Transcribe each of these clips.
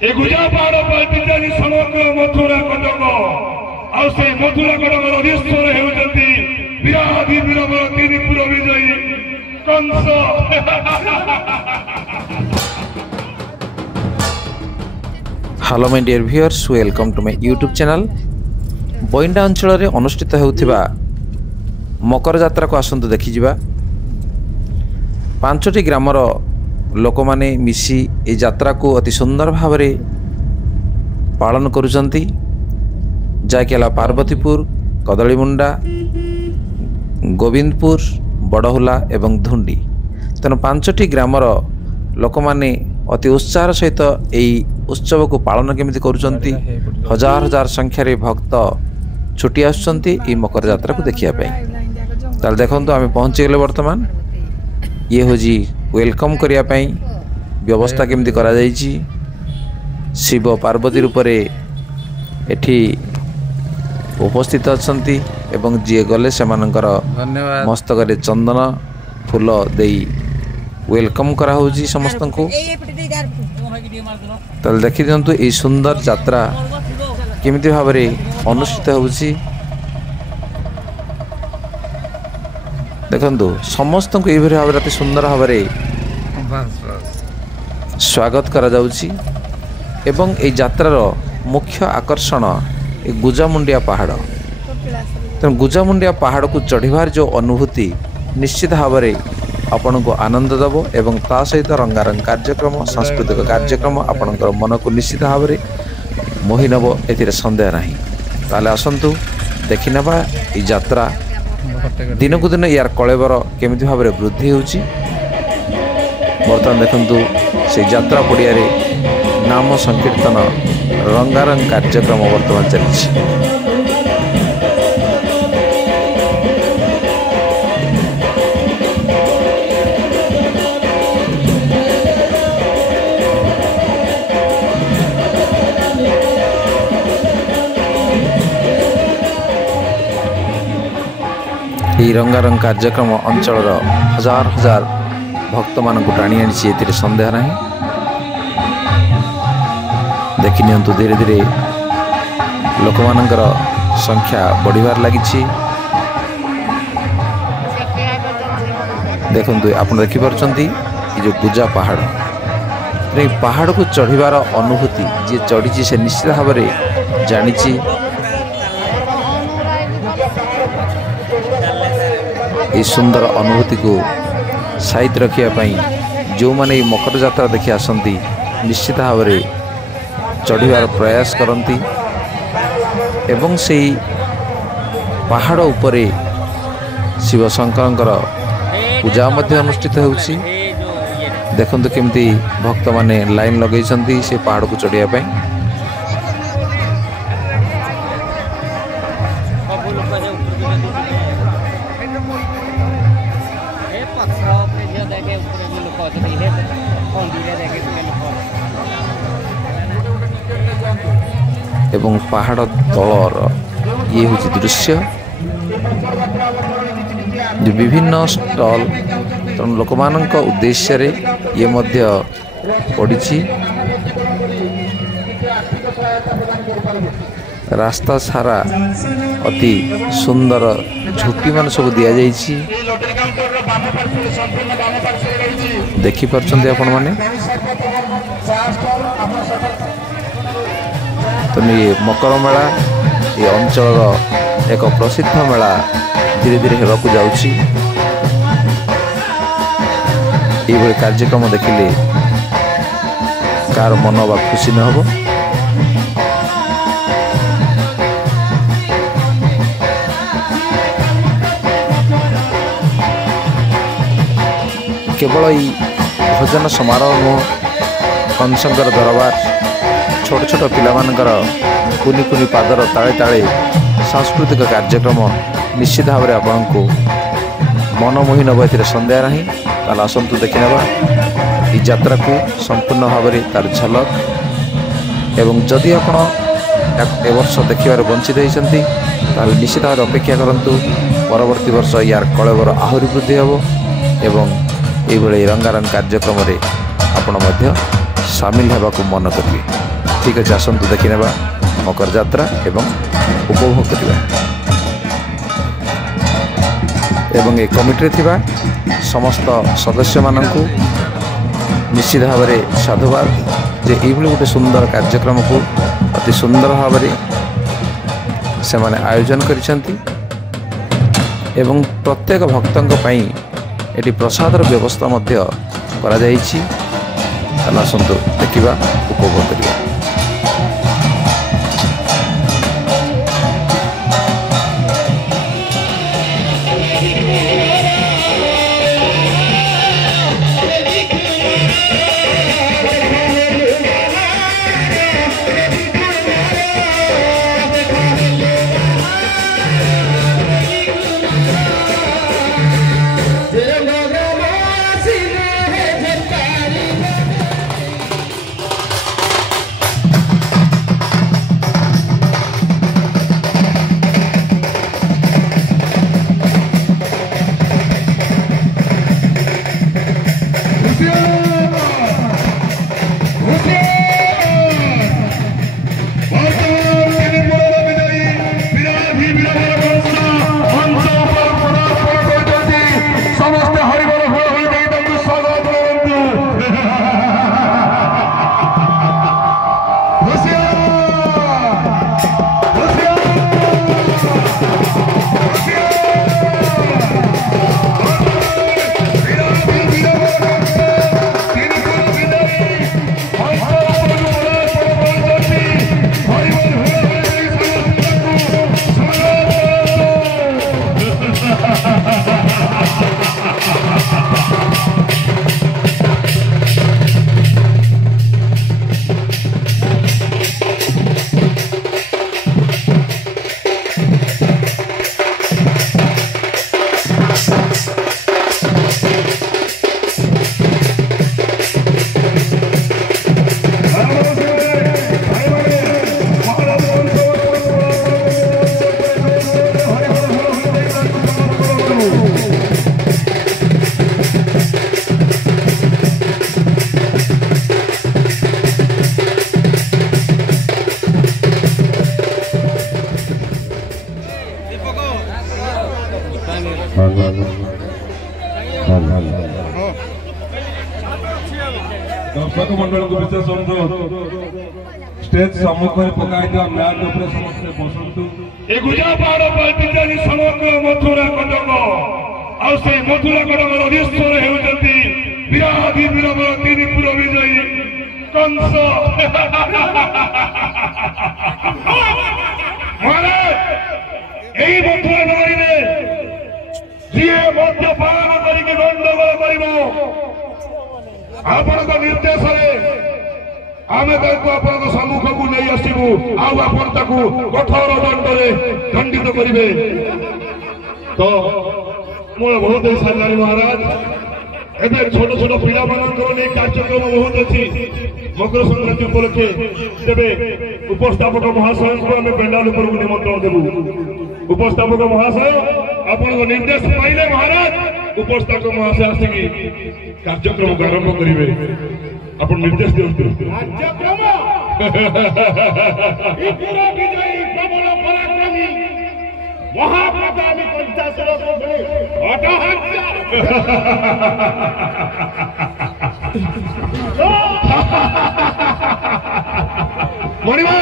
ए गुजा पहाड़ पलटिचारी समग्र मथुरा कटक आ से मथुरा कटक अधीश्वर हेउचंती विराधि वीरवर त्रिपुर विजयी Kansa. Hello my dear viewers, welcome to my YouTube channel. Bainda अंचल रे अनुष्ठित हेउथिबा मकर यात्रा को आसंतु देखि जिबा। 5टी ग्रामर लोक माने मिसी ए यात्रा को अति सुंदर भाव रे पालन करुचंती, जाकेला पार्वतीपुर, कदलीमुंडा, गोविंदपुर, बड़हुला एवं धुंडी। तेणु 5टी ग्रामर लोक माने अति उत्साह सहित यही उत्सव को पालन केमिति करुचंती। हजार हजार संख्यार भक्त छुट्टी आसुचंती ई मकर यात्रा को देखिया पई। ताल देखंतु आमे पहुंची गेले। वर्तमान ये होजी वेलकम करिया पई व्यवस्था केमिति करा जाईची। शिव पार्वती रूप रे एठी उपस्थित अछंती एवं जे गले सेमानकर मस्तक रे चंदन फूल देई वेलकम करा होजी समस्त को। तल देखि दियंतु ए सुंदर यात्रा केमिति भाव रे अनुष्ठित होउची। देखंतु समस्त को एभरि भाव रे सुंदर भाव रे स्वागत करा जाउची एवं ए यात्रार मुख्य आकर्षण ए गुजामुंडिया पहाड़। तेणु गुजामुंडिया पहाड़ को चढ़िबार जो अनुभूति निश्चित भाव रे आपण को आनंद दब एवं ता सहित रंगारंग कार्यक्रम, सांस्कृतिक कार्यक्रम आपणकर मन को निश्चित भाव रे मोहि नब, एथिरे संदेह नहीं। ताले आसंतु देखि नबा ई यात्रा दिनकु दिन यार कलेबर केमिति भाव रे वृद्धि होउची। बर्तमान देखंतु से यात्रा पड़िया रे नाम संकीर्तन रंगारंग कार्यक्रम वर्तमान चलछि। यही रंगारंग कार्यक्रम अंचल हजार हजार भक्त मान टाणी आनी ए संदेह नहीं। देखि नियंतु धीरे धीरे लोक मानकर संख्या बढ़िबार लागिछि। देखंतु आपण देखि परछंती ये जो गुजा पहाड़, ए पहाड़ को चढ़िबार अनुभूति जे चढ़ी से निश्चित भाव रे जानिछि। ये सुंदर अनुभूति को साइड रखिया पई जो माने मकर यात्रा देखि आसंती निश्चित भाव रे चढ़िबार प्रयास करंती एवं सेही पहाड़ उपरे शिव शंकरंकर पूजा मध्य अनुष्ठित होउछि। देखंतु केमती भक्त माने लाइन लगैछंती से पहाड़ को चढ़िया पई। एवं पहाड़ तलर ये हूँ दृश्य जो विभिन्न स्टॉल तेणु लोक मानक उद्देश्य रे ये मध्य पड़ी। रास्ता सारा अति सुंदर झुटी मान सब दिया जाइछि। देखि परछन्ते आपण माने। तो ये मकर मेला ये अंचल एक प्रसिद्ध मेला धीरे धीरे हेबाकु जाउछि। ये कार्यक्रम देखिले कार मन बा खुशी न हो। केवल ई भजन समारोह नुह, कंसंकर दरबार छोट छोट पिलामानकर कुनी कुनी पादर ताले ताले सांस्कृतिक कार्यक्रम निश्चित भाव में आपण को मनमोही नब, ए संदेह नहीं। ताल आसंतु देखि नबा ई यात्रा को संपूर्ण भाव में तार झलक। एवं जदि आपण ए वर्ष देखिबार वंचित होइछंती ताल निश्चित भाव अपेक्षा करंतु। परवर्ती वर्ष यार कलेबर आहुरी वृद्धि हेबो एवं एभଳି रंगारंग कार्यक्रम रे आपण मध्य शामिल हेबाकु मन करिवे। ठीक अच्छे आसतु देखी नेबा मकर यात्रा एवं उपभोग करवा एवं ए कमिटी थिबा समस्त सदस्य माननकु निश्चित भाव में साधुवाद जे ये गोटे सुंदर कार्यक्रम को अति सुंदर भाव से माने आयोजन करिसंती एवं प्रत्येक भक्तों पई एटी प्रसादर व्यवस्था मध्य करा जाइछि। आसतु देखा उपभोग करिया। दर्शक मंडल को विशेष अनुरोध स्टेज सम्मुख में पकाई दिया मैट ऊपर समस्त बसंतु ए गुजा पहाड़ पर पिताजी समग्र मथुरा कटक आ से मथुरा कटक अधीश्वर हेउचंती विराधी वीरवर त्रिपुर विजयी कंस महाराज एही मथुरा नगरी रे जिए मद्यपान करिके गंडगोल करिबो आपण निर्देश आमे आपण सम्मुख को नहीं आसबू आपण कठोर दंडे दंडित करेंगे। तो मोर बहुत सारा महाराज एवं छोट छोट पिला नहीं कार्यक्रम बहुत अच्छी मकर संक्रांति उपलक्षे तेरे उपस्थापक महाशय को आम पेंडाल उपरକୁ निमंत्रण देबू। उपस्थापक महाशय आपण निर्देश पाइले महाराज उपस्थापक महाशय आसिकी कार्यक्रम को आरंभ करेंगे। आप निर्देश दिंतु कार्यक्रम विजयी प्रबल पराक्रमी महाप्रतापी पंचाशर मणिमा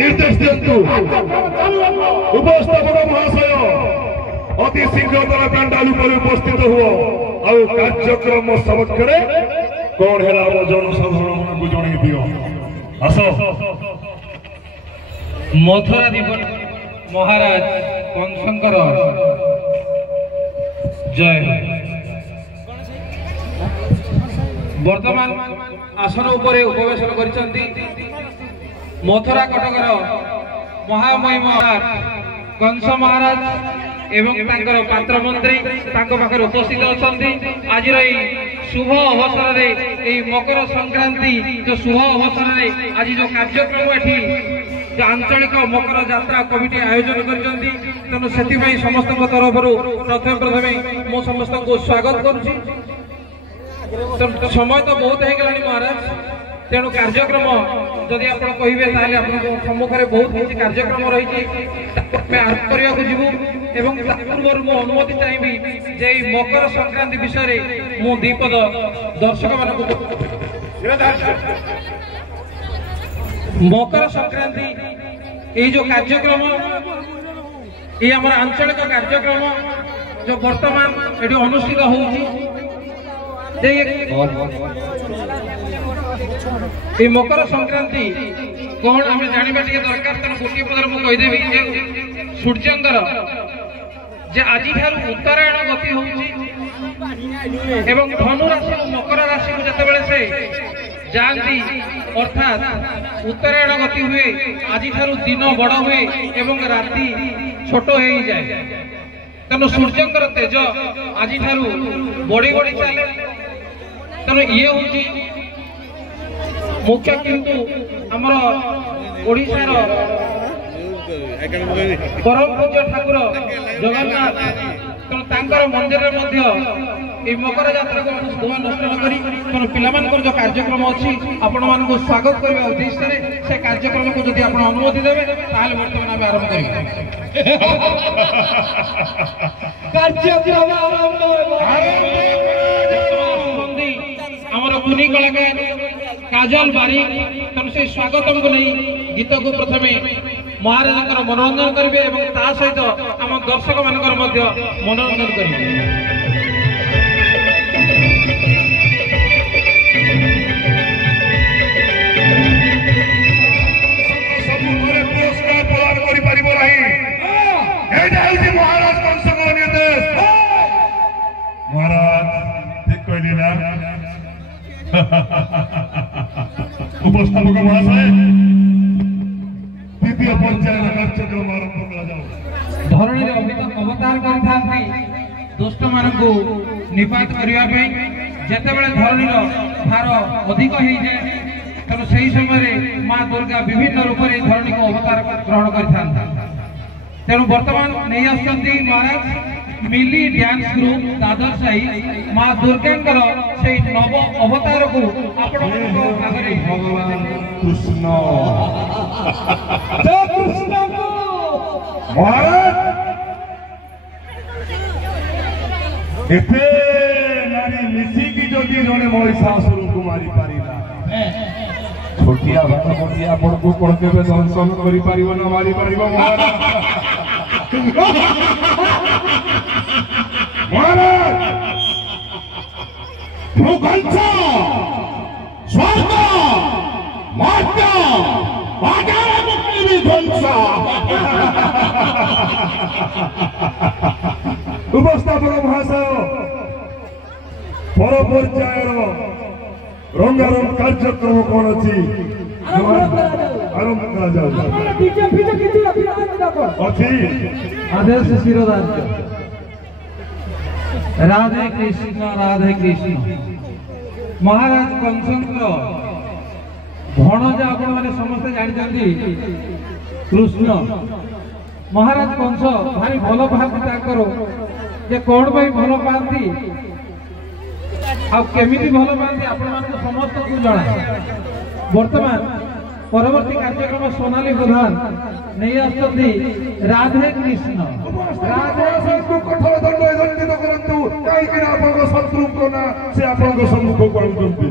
निर्देश दिंतु। उपस्थापक महाशय अति शीघ्र पेंडाल पर उपस्थित हुआ और कार्यक्रम समक्षरे कौन है जनसाधारण को जन दियो आस मथुरा दीपन महाराज कंसंकर जय। वर्तमान आसन उपरे उपवेशन करिसंती मथुरा कटकर महामहिम कंस महाराज एवं तांकर पात्र मंत्री तांको पाखर उपस्थित अछंती। आज शुभ अवसर रे मकर संक्रांति जो शुभ अवसर रे आज जो कार्यक्रम एठी जो आंचलिक मकर यात्रा कमिटी आयोजन करछंती तेणु सेति समस्त तरफ प्रथम मो समस्त को स्वागत करुछि। समय तो बहुत है गलानी महाराज तेणु कार्यक्रम जदि आप कहे सम्मुखें बहुत किसी कार्यक्रम रही आरंभ करने जीवु एवं पूर्व मु अनुमति चाहिए जे मकर संक्रांति विषय मु दीपद दर्शक मान मकर संक्रांति ये जो कार्यक्रम ये आम आंचलिक कार्यक्रम जो वर्तमान ये अनुष्ठित हो मकर संक्रांति कौन आम जाना टे दरकार तेना गोटे पदर मुदेवी सूर्यंकर जे आज उत्तरायण गति हो धनु राशि और मकर राशि को जिते से जाती अर्थात उत्तरायण गति हुए आज दिन बड़ हुए एवं राति छोट हो जाए तेणु सूर्यंकर तेज आज बढ़ी बढ़ी चले तेणु ये हूँ मुख्य किंतु आमर ओडिशार परम पूज्य ठाकुर जगन्नाथ तेणु तांकर मंदिर में मकर यात्रा को धुआं नष्ट न करी तेणु पिलामानकर जो कार्यक्रम अच्छी आपण मानक स्वागत करने उद्देश्य से कार्यक्रम को जब आप अनुमति देवे ताल बर्तमान आम आरंभ कर गुनी कलाकार काजल बारी तेणु से स्वागतम को नहीं गीत को प्रथम महाराज मनोरंजन करेंगे और ता सहित आम दर्शक मानकर मनोरंजन करेंगे। महाराज कंसकर निर्देश महाराज ठीक कहली ना उपस्थापक महाशय द्वितीय पर्याय कार्यक्रम आरंभ करा जाओ धरणी अवतार करथांती दुष्ट मानक निपात करने जितेबाला धरणी भार अधिक हो जाए तेणु से समय माँ दुर्गा विभिन्न रूप से धरणी को अवतार ग्रहण कर तेणु वर्तमान नहीं आसती महाराज मिली डांस ग्रुप दादर साई माँ दुर्गा से नव अवतार को भगवान कृष्ण महाराज एते नारी मिसिकी जदि जड़े महिषासुर को मारी पारिला छोटिया भाई आपण को कोन केबे दर्शन करि पारिबो ना मारी पारिबो महाराज भूगंसा स्वर्ग मर्त्य पाताल मुक्ति विध्वंसा उपस्थापक महाशय पर पर्यायर रंगारंग कार्यक्रम कौन अच्छी आरंभ करा जाओ अच्छी आदेश शिरोधार्य राधे कृष्ण महाराज कंसंकर भणजा आपण माने समस्त जानते कृष्ण महाराज कंस भारी भल पाती जे कौन भाई भल पाती आमिति भल पाती आपण समस्त को जना वर्तमान परवर्ती कार्यक्रम सोनाली प्रधान नहीं आसती राधे कृष्ण राधे कठोर दंड दंडित करंतु कहीं आपको शत्रु को ना से आपको सम्मुख करूंगी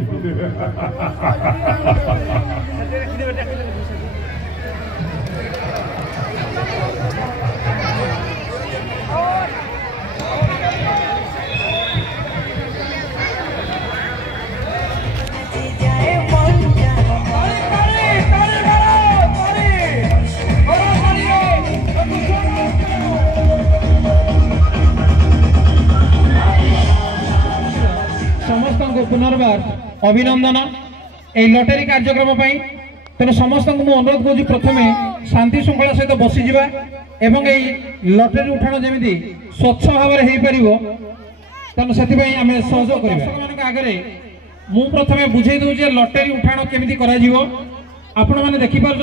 पुनर्बार अभिनंदन ए लॉटरी कार्यक्रम तेणु समस्त अनुरोध करूँ प्रथम शांति श्रृंखला सहित बसी जावा एवं लॉटरी उठाण जमी स्वच्छ भाव में हो पार तेणु से आम सहयोग कर आगे मु प्रथम बुझे दूचे लॉटरी उठाण केमी कर आपण मैंने देखिपुर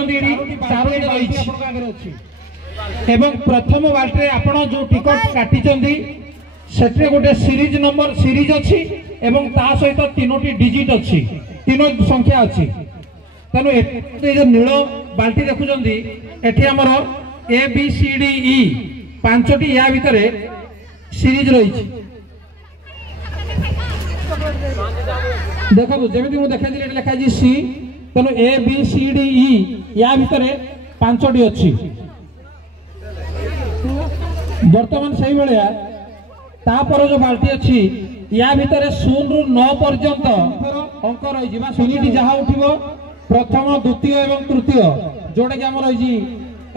प्रथम बाल्टी आपण जो टिकट काटी से गोटे सीरीज नंबर सीरीज अच्छी एवं ता सहित 3टी डिजिट अच्छी 3 संख्या अच्छी तेणु ये नील बाल्टी देखुं एटी आमर ABCDE 5टी या भितर सीरीज रही देखो जमी मुझे देखा लिखाई सी तेणु ABCDE या भितर 5टी अच्छी बर्तमान से भाया तापर जो बाल्टी अच्छी या भितर 0 ରୁ 9 पर्यंत अंक रही शून्यटी जहाँ उठिब प्रथम द्वितीय एवं तृतीय जोटा कि आम रही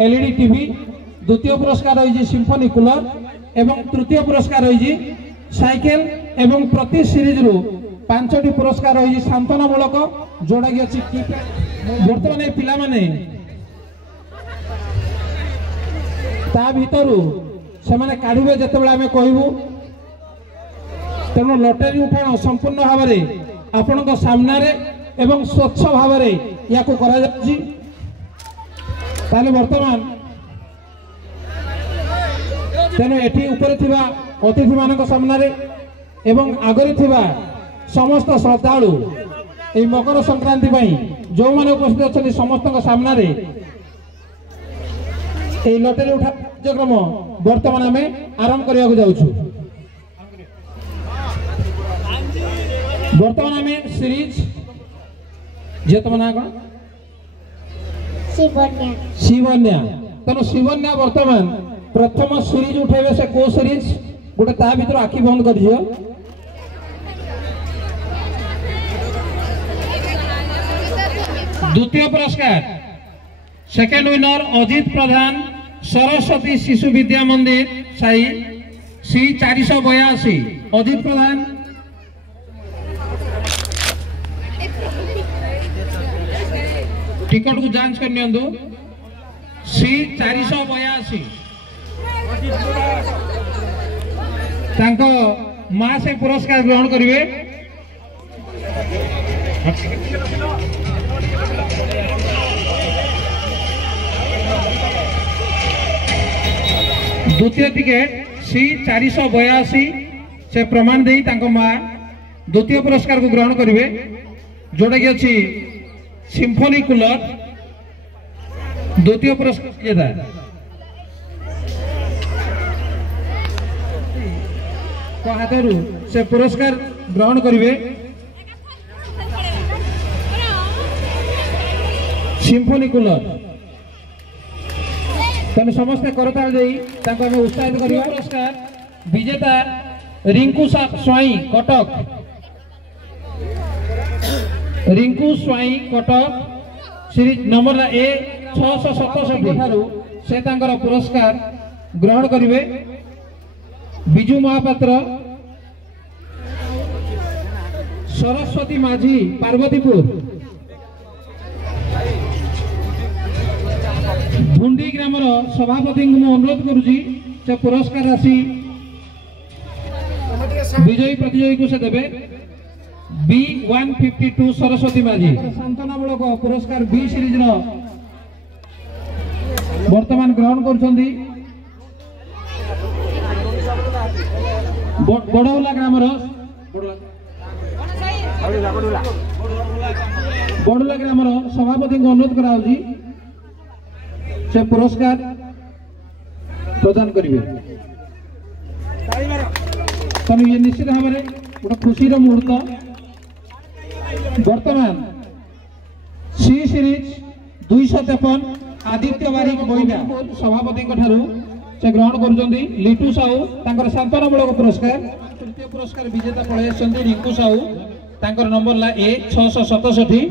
LED टीवी द्वितीय पुरस्कार रही सिम्फनी कूलर एवं तृतीय पुरस्कार रही साइकेल एवं प्रति सीरीज रु 5टी पुरस्कार रही सांत्वनामूलक जोटा कि अच्छी बर्तमान ये पिला माने ता भितरु से माने काढ़िबे जेतेबेले आमे कहबू तेणु लॉटरी उठाण संपूर्ण भाव में आपण सामने एवं स्वच्छ भाव में या बर्तमान तेणु एटी ऊपर थिबा अतिथि मान सामने एवं आगरे थिबा समस्त श्रद्धालु ये मकर संक्रांति जो मैंने उपस्थित अच्छा समस्त सामने ये लॉटरी उठा कार्यक्रम बर्तमान आम आरंभ करने जाऊँ बर्तमान आम सीरीज जे तुम ना कौन शिवन्या तेणु शिवन्या बर्तमान प्रथम सीरीज उठेबे से को सीरीज गोटे ता भीतर आखि बंद कर दियो द्वितीय पुरस्कार सेकेंड विनर अजित प्रधान सरस्वती शिशु विद्या मंदिर साई सी 482 अजित प्रधान टिकट को जांच कर नियंदु सी 482 तांको मां से पुरस्कार ग्रहण करिवे द्वितीय टिकेट सी 482 से प्रमाण दे तांको मां द्वितीय पुरस्कार को ग्रहण करिवे जोटा कि अच्छी सिम्फनी कूलर द्वितीय पुरस्कार विजेता हाथरू से पुरस्कार ग्रहण करिवे सिम्फनी कूलर तेणु समस्ते करताल उत्साहित करिवा पुरस्कार विजेता Rinku Swain Cuttack Rinku Swain Cuttack series number A 667 से पुरस्कार ग्रहण करिवे बिजू महापात्र सरस्वती माझी पार्वतीपुर भुंडी ग्रामर सभापति को अनुरोध करुची से पुरस्कार राशि विजयी प्रतियोगी को से देवे B152 सरस्वती माझी सांत्वनामूलक पुरस्कार B सीरीज वर्तमान ग्रहण करुछंदी बड़ौला ग्रामर बड़ौला ग्रामर सभापति को अनुरोध कराउची से पुरस्कार प्रदान करिवे तनु ये निश्चित भाव में गोटे खुशी मुहूर्त वर्तमान सी सीरीज 253 आदित्य बारिक बोईना सभापति से ग्रहण करुछंदी लिटू साहू तांकर सांत्वनामूलक पुरस्कार तृतीय पुरस्कार विजेता पळे आछंती रिंकू साहू तांकर नंबर ला A 667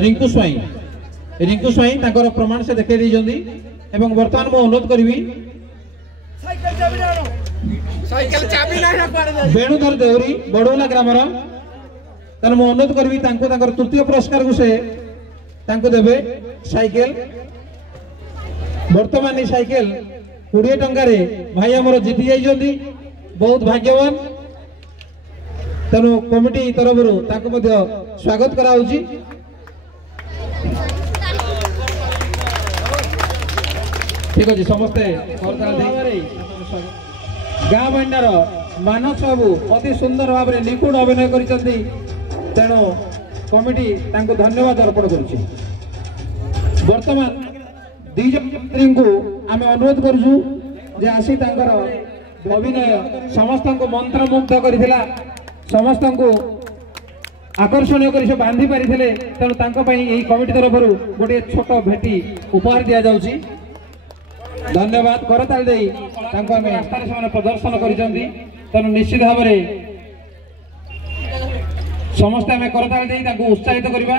रिंकू स्वाई तांकर प्रमाण से देखे दी एवं वर्तमान मो अनुरोध करी वेणुधर देवरी बड़ौला ग्रामर तेना मो अनुरोध करी तृतीय पुरस्कार को से देवे साइकेल वर्तमान साइकेल 20 टंका भाई आमर जीति जाइछंती बहुत भाग्यवान तेणु कमिटी तरफ स्वागत कराउची ठीक अच्छे समस्ते गाँ बंडार ମାନସ ବାବୁ ଅତି ସୁନ୍ଦର ଭାବରେ ନିପୁଣ ଅଭିନୟ କରିଛନ୍ତି। ତେଣୁ କମିଟି ତାଙ୍କୁ ଧନ୍ୟବାଦ ଅର୍ପଣ କରୁଛି। ବର୍ତ୍ତମାନ ଦୁଇ ଜଣ ଛାତ୍ରୀଙ୍କୁ ଆମେ ଅନୁରୋଧ କରୁଛୁ ଯେ ଆସି ତାଙ୍କର ଅଭିନୟ ସମସ୍ତଙ୍କୁ ମନ୍ତ୍ରମୁଗ୍ଧ କରିଥିଲା, ସମସ୍ତଙ୍କୁ ଆକର୍ଷଣୀୟ କରି ସେ ବାନ୍ଧି ପାରିଥିଲେ। ତେଣୁ ତାଙ୍କ ପାଇଁ ଏହି କମିଟି ତରଫରୁ ଗୋଟିଏ ଛୋଟ ଭେଟି ଉପହାର ଦିଆଯାଉଛି। ଧନ୍ୟବାଦ କରତାଳି ଦେଇ ତାଙ୍କୁ ଆମେ ରାସ୍ତାରେ ସେମାନେ ପ୍ରଦର୍ଶନ କରିଛନ୍ତି। ତେଣୁ ନିଶ୍ଚିତ ଭାବରେ ସମସ୍ତେ ଆମେ କରତାଳି ଦେଇ ତାଙ୍କୁ ଉତ୍ସାହିତ କରିବା।